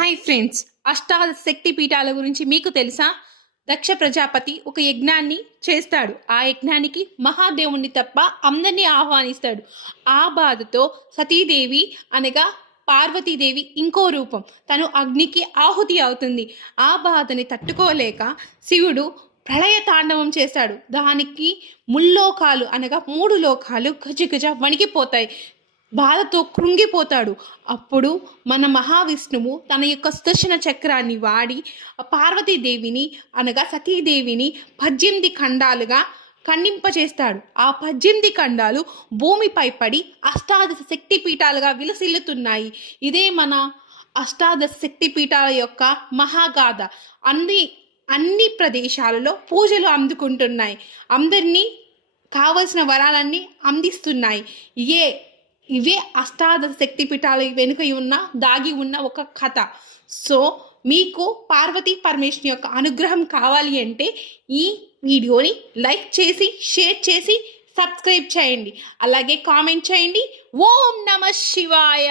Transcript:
Hi friends, అష్టాదశ శక్తి పీఠాల గురించి మీకు తెలుసా? దక్ష ప్రజాపతి ఒక యజ్ఞాన్ని చేస్తాడు. ఆ యజ్ఞానికి మహాదేవుణ్ణి తప్ప అందరినీ ఆహ్వానిస్తాడు. ఆ బాధతో సతీదేవి అనగా పార్వతీదేవి ఇంకో రూపం తను అగ్నికి ఆహుతి అవుతుంది. ఆ బాధని తట్టుకోలేక శివుడు ప్రళయ తాండవం చేస్తాడు. దానికి ముల్లోకాలు అనగా మూడు లోకాలు గజగజ వణికిపోతాయి. బాధతో కృంగిపోతాడు. అప్పుడు మన మహావిష్ణువు తన యొక్క సుదర్శన చక్రాన్ని వాడి పార్వతీదేవిని అనగా సతీదేవిని 18 ఖండాలుగా ఖండింపచేస్తాడు. ఆ 18 ఖండాలు భూమిపై పడి అష్టాదశ శక్తి పీఠాలుగా విలసిల్లుతున్నాయి. ఇదే మన అష్టాదశ శక్తి పీఠాల యొక్క మహాగాథ. అన్ని ప్రదేశాలలో పూజలు అందుకుంటున్నాయి. అందరినీ కావలసిన వరాలన్నీ అందిస్తున్నాయి. ఇవే అష్టాదశ శక్తి పీఠాల వెనుక దాగి ఉన్న ఒక కథ. సో మీకు పార్వతీ పరమేశ్వరి యొక్క అనుగ్రహం కావాలి అంటే ఈ వీడియోని లైక్ చేసి, షేర్ చేసి, సబ్స్క్రైబ్ చేయండి. అలాగే కామెంట్ చేయండి. ఓం నమః శివాయ.